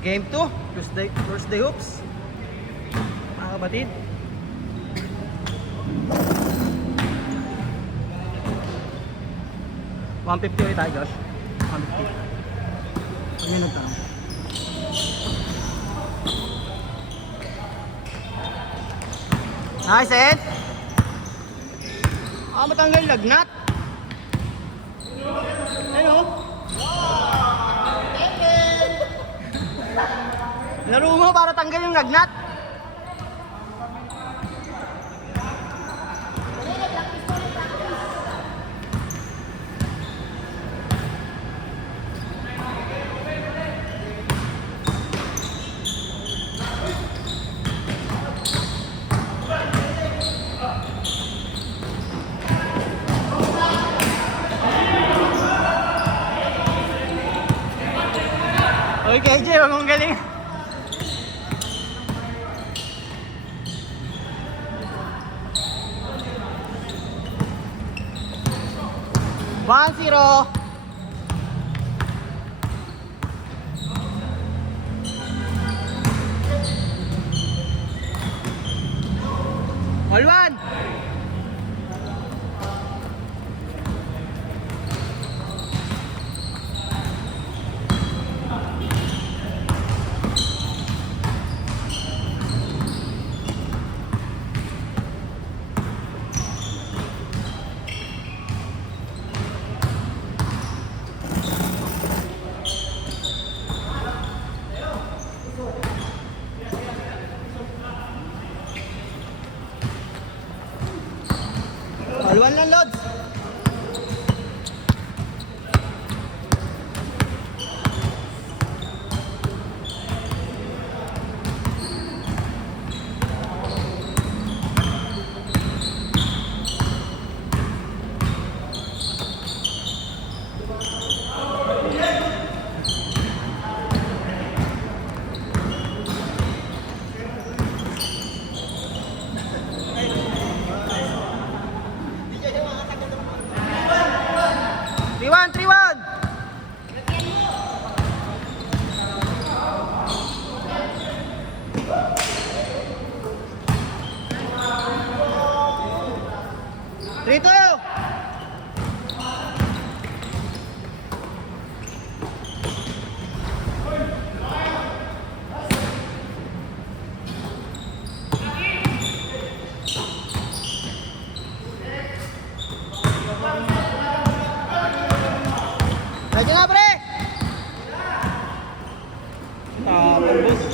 Game 2, close the hoops. Mga kabatid. $150 ulit tayo, Josh. 150. Pag minute na. Nice, Ed. Matanggal yung lagnat. Ayun, oh. Laro mo para tanggal yung lagnat. Oy, KJ, wag mong galing. One zero. All one. Alwan lang, Lods. Triwan, Triwan. Trito. Ready na, pre! Tapos.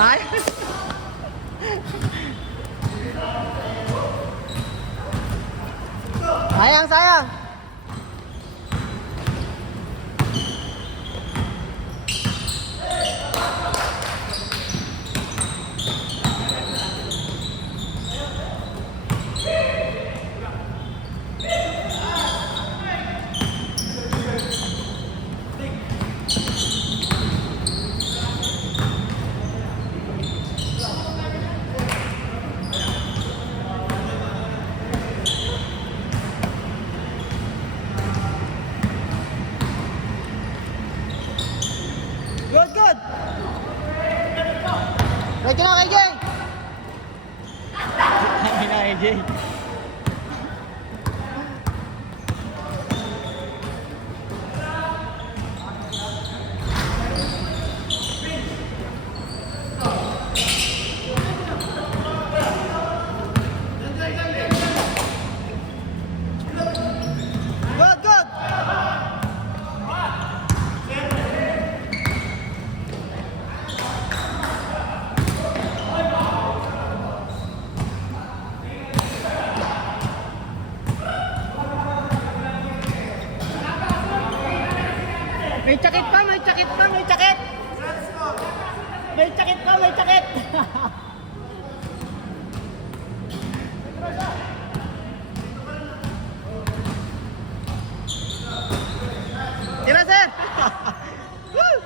Ay! Sayang, sayang! Good, good! Ready na, KJ! Ready na, KJ. Good, good! May tsakit pa, may tsakit pa, may tsakit! May tsakit pa, may tsakit! Tira, sir! Woo!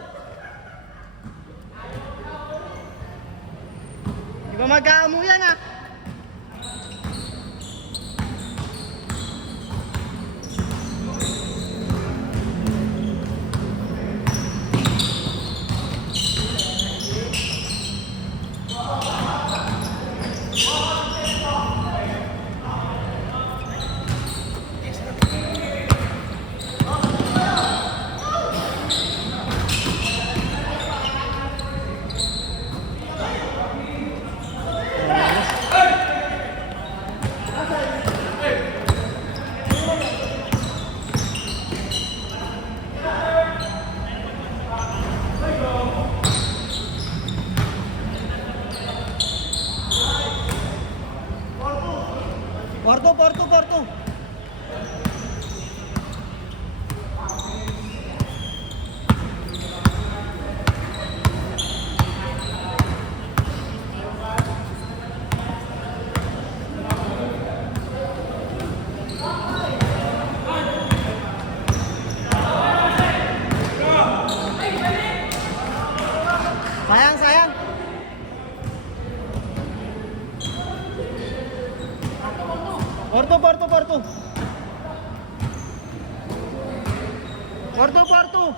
4-2.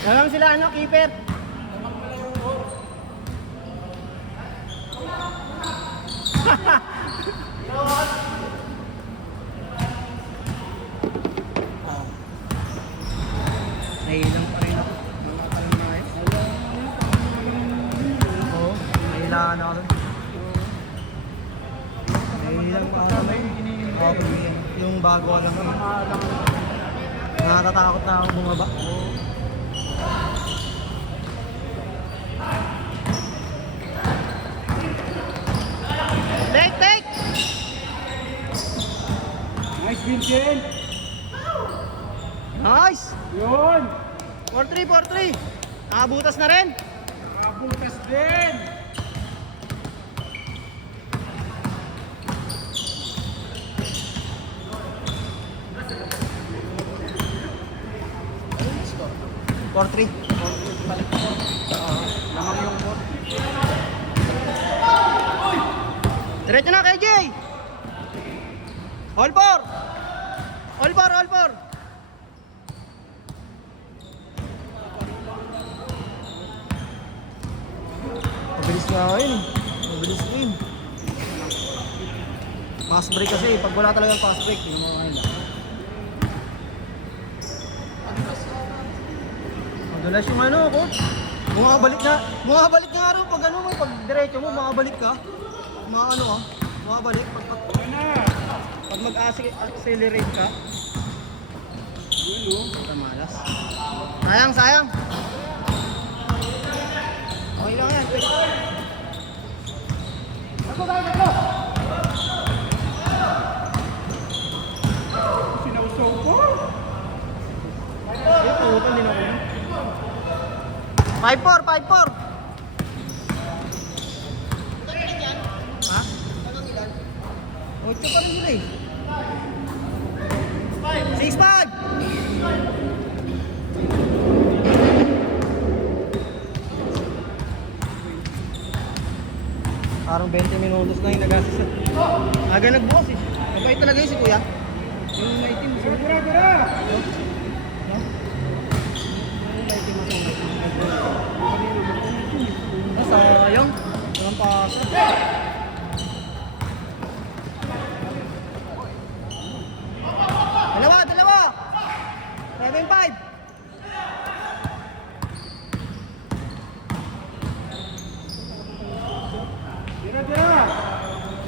Alam sila ano, keeper. Nahilang pa rin ako. Oo, nahilangan ako dun. Nahilang pa ako. Yung bago ko lang. Nakatatakot na ako bumaba. Take! Nice, Vincent! Nice! Yun! 4-3. Nakabutas na rin. Nakabutas din! Lamang yung bot. Diretso na kay Jay! All four! Mabilis nga yun. Mabilis din. Fast break kasi. Pag wala talagang fast break, tingnan mo ngayon. Madulas yung ano, coach. Bumabalik nga rin pag ano mo, pag diretso mo, bumabalik ka. Bumabalik pag mag-accelerate ka. Tamalas. Sayang. Okay lang yan. Sinausaw ko! Ito, din ako. 5-4. Ha? 8 pa rin sila eh. 6-5! Parang 20 minutos na yung nag-assist. Aga nagbukas eh. Nagpahit talaga yun si kuya. Yung item. Tara! Sayang. Walang pasa. Dalawa. 7-5.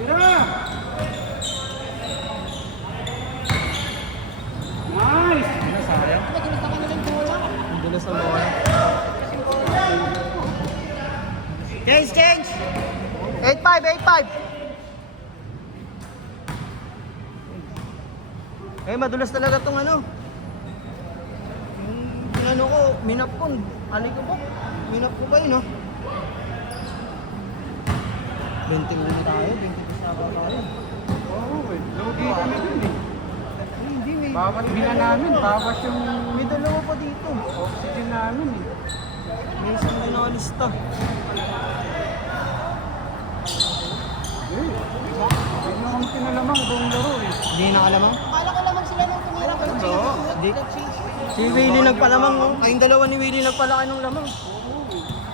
Tira! Nice! Sayang. Ang dulas ng bola. Change! 8-5. Eh, madulas talaga tong ano. Yung ano ko, minap ko. Ko po. Minap ko ba yun, no? 20 muna tayo, 20 pasaba tayo. Oo, logi kami dun eh. Hindi, may... Bawat bina namin, bawas yung May dalawa pa dito. oxygen namin eh. May isang na nakalista. Hindi na kami pinalamang buong laro eh. Hindi na alamang? Akala ko lamang sila nung tumira ka Hindi. Si Willie nagpalamang, oh. Kayong dalawa ni Willie nagpalaki ng lamang.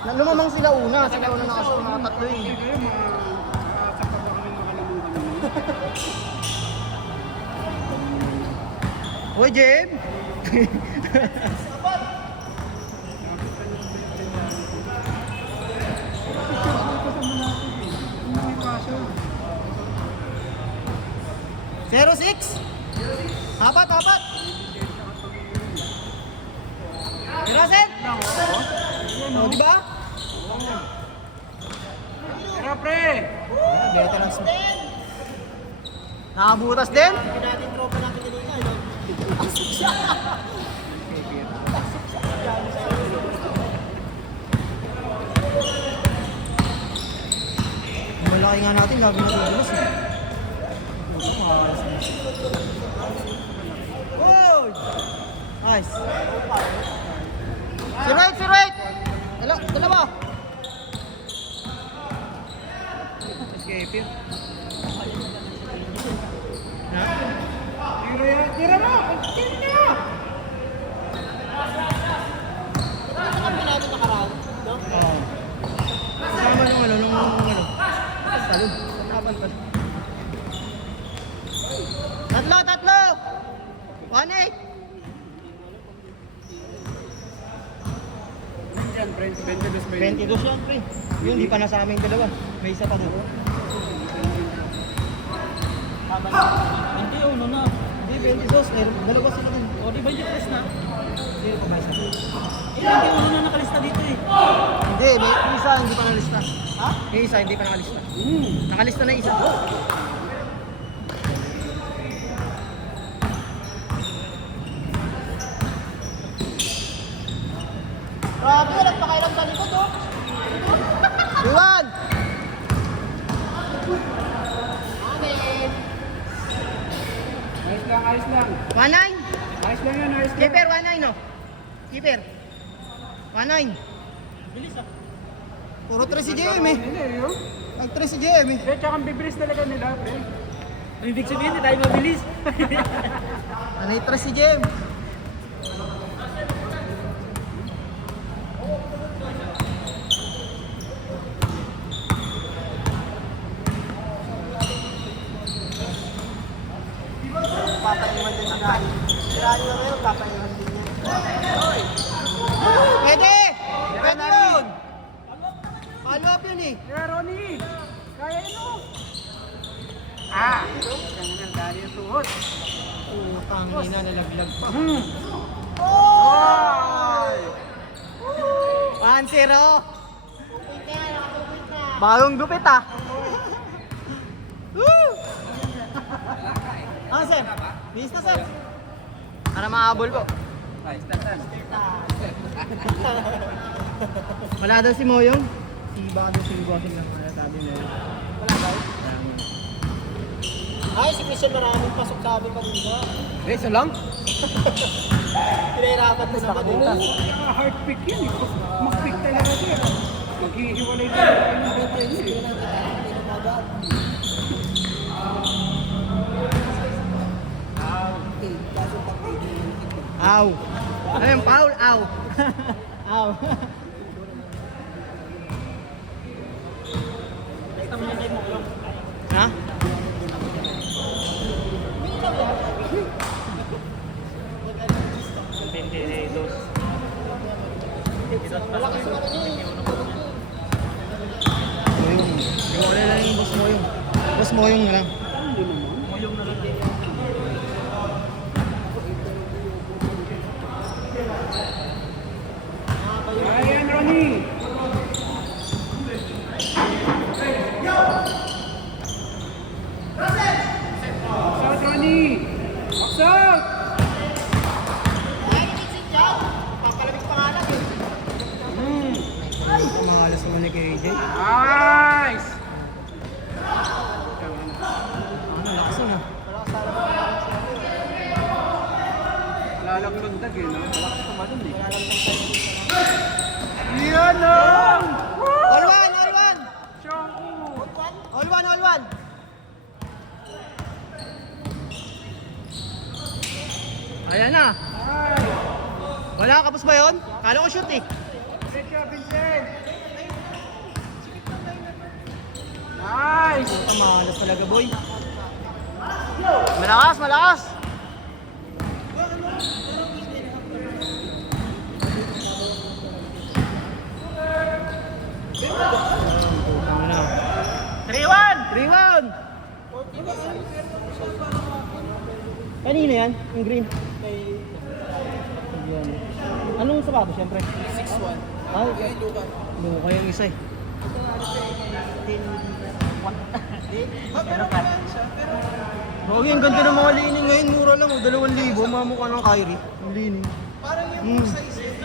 Lumamang sila una. Sila una nakatatlo yun. Hindi kayo mga sa pag-amin makalimutan naman. Hoy, Jem! May paso. 0-6? Apat! Rasen! O, diba? Tira pre! Veterans na. Nakabutas din? natin tropa natin kanina. Malaki nga natin, lagi natin dulas eh. Oh! Nice. Si right! Dalawa! Escape yun. Ha? Tira mo! Tira niya! Ito sa kami namin nakaraan. No? Oo. Kasama nung ano. Talon. Laban pa. Tatlo! 1-8! Yan, friend. 22 ba yun? 22 yan, pre. Yun, di pa nasa aming dalawa. May isa pa doon. Hindi, uno na. Hindi, 22. Meron, dalawa sila doon. O, di ba yung press na? Hindi pa ba isa? Hindi, uno na nakalista dito eh. Hindi, may isa hindi pa nakalista. Ha? May isa hindi pa nakalista. Nakalista na isa. Grabe, nagpakailang sa likod oh. Iwan! Amen. Ayos lang. 1-9! Ayos lang yan, ayos lang. Keeper, 1-9 no? Keeper. 1-9. Bilis ah. Puro 3 si JM eh. Hindi, yun. Nag 3 si JM eh. Kaya tsaka ang bibilis talaga nila, pre. Ibig sabihin, hindi tayo mabilis. Ano yung 3 si JM? Papaiwan din si Rani. Si Rani na ngayon, papaiwan din niya. Pwede! Pwede yun! Follow up yun eh. Kaya Ronnie, kaya yun oh. Ah! Kaya nga dali yung tuhod. Putang ina, nalaglag pa. Ay! 1-0. Point na, nakatupit na. Bagong gupit ah. Woo! Ah, sir. Bilis na, sir. Para mahabol ko. Wala daw si Moyong. Baka daw si Bossing lang. Wala sabi mo. Wala ba? Ay, si Christian maraming pasok sa amin kanina. Isa lang? Pinahirapan na naman Oo, dito. kaya hard pick yun eh. Mas pick talaga siya. Maghihiwalay talaga yung defense eh. Aw. Ayun, Paul. Aw. Aw. Ha? Moyong. Yung wala lang yung boss Moyong. Boss Moyong na lang. Kaya yan, Ronnie. Box out, Ronnie. Box out. Ay, inisip siya. Papalamig pa nga lang eh. Ay, kamahalas naman ni KJ. Nice. Ano, lakas na. Lalang lundag eh, no? Malakas tumalun eh. Yan lang! All one, all one! Siyangku! All one, all one! Ayan na. Ay! Wala, kapos ba yun? Kala ko shoot eh. Great job, Vincent! Nice! Kamahalas talaga, boy. Malakas, malakas! Putang na. 3-1! Kanina yan? Yung green? Yan. Anong sapato, siyempre? 6-1. Ah, luka yung isa eh. Huwag yung ganda ng mga lining ngayon, mura lang. 2,000, mamukha ng Kyrie. Ang lining. Parang yung size eh.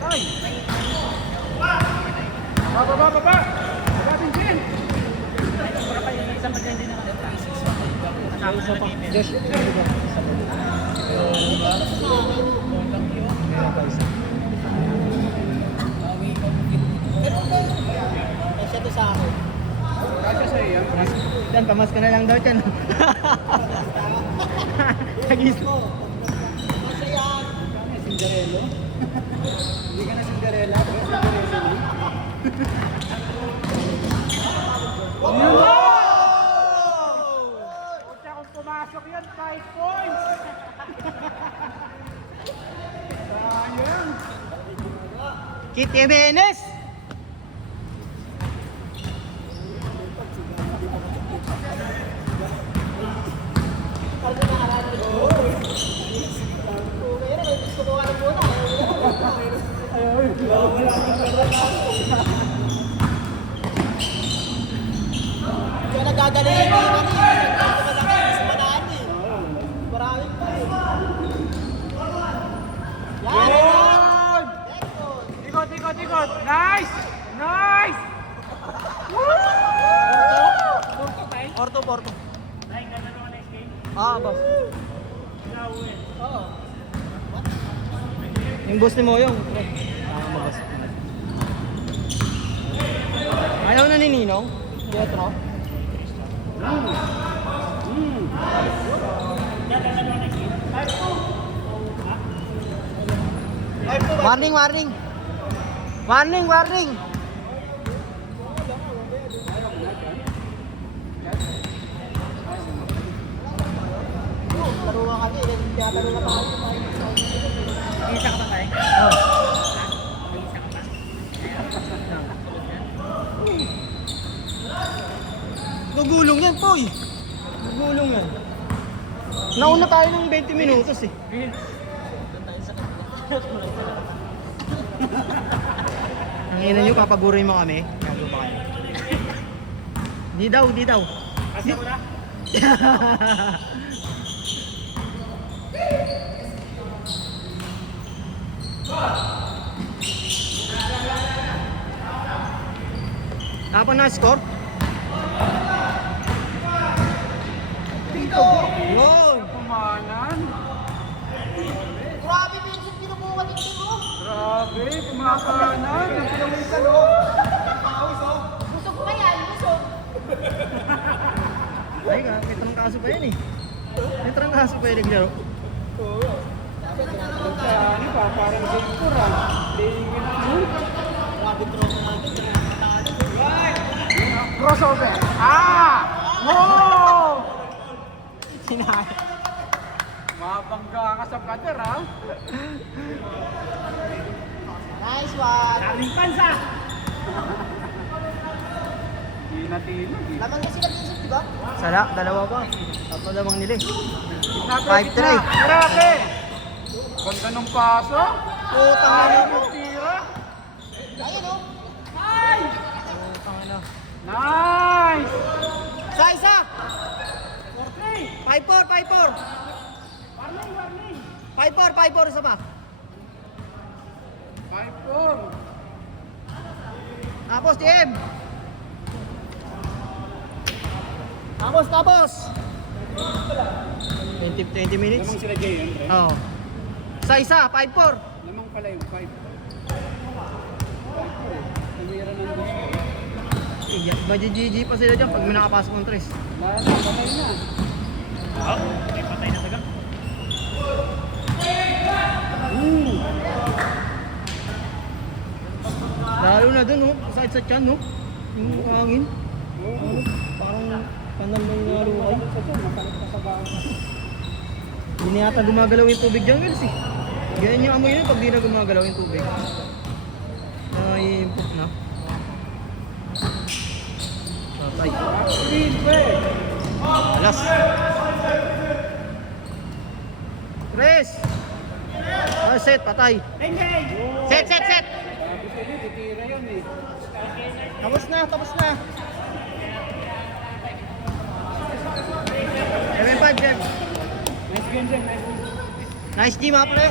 Ay! Baba, Vincent! Josh, Ay, siya to sa akin. Kasya sa'yo yan. Dan, pamas ka na lang daw dyan. Tagis. Kasi yan. Kami, Cinderella. Hindi ka na Cinderella. Pero Cinderella na. Kutsa kung pumasok yan, 5 points! Sayang! Kit Jimenez. Kaya nagagaling yung team natin. Nagagaling sa manaan eh. Maraming pa eh. Yan! Good! Let's go! Ikot, ikot, ikot! Nice! Nice! Porto, Porto. Ah, boss. Oo. Yung boss ni Moyong. Boss. Ayaw na ni Ninong. Pietro. Warning, warning. Warning, warning. Taruhan kami. Tinatanong na pa kami. Isa ka ba tayo? Gugulong yan, Poy. Gugulong yan. Nauna tayo ng 20 minutos eh. Ang ina nyo, papagurin mo kami. Gago ba kayo? Di daw, di daw. Asa ko na? Tapos na score? Dito! Yun! Kumanan. Grabe, Vincent, kinubuhat yung team mo. Grabe, kumakanan. Busog pa yan, busog. Ay ka, may trangkaso pa yan eh. May trangkaso pa yan naglaro. Ano pa, parang Jaypur ah. Tingin mo. Grabe, tropa natin. Crossover. Ah! Wow! Sinaya. Mabangga ka sa pader ah. Nice one. Daming pansa. Di na tinag eh. Laman kasi na Vincent, di ba? Sala, dalawa pa. Tatlo lamang nila eh. 5-3. Grabe! Ganda ng paso. Putang ina mo. Tira. Ayun o. Putang ina. Nice! Isa! 4-3. 5-4, 5-4. Warning, warning. 5-4, isa pa. 5-4. Tapos, TM. Tapos. 20 minutes. Lamang sila Jay, Andre. Oo. Isa, 5-4. Lamang pala yung 5. Tumira ng gusto. Maji-GG pa sila dyan pag may nakapasok ng tres. Wala na, patay na. May patay na taga. Lalo na dun, no? Sakit sa tiyan, no? Yung hangin. Parang panam ng nalukay. Hindi na yata gumagalaw yung tubig dyan, Wills, eh. Ganyan yung amoy yun pag di na gumagalaw yung tubig. Nai-improve na. Patay. Speed, pre. Alas. Tres. Set, patay. Set. Sabi sa'yo, titira yun eh. Tapos na. 7-5, Jeff. Nice game, Jen. Nice game. Nice team, ha, pre.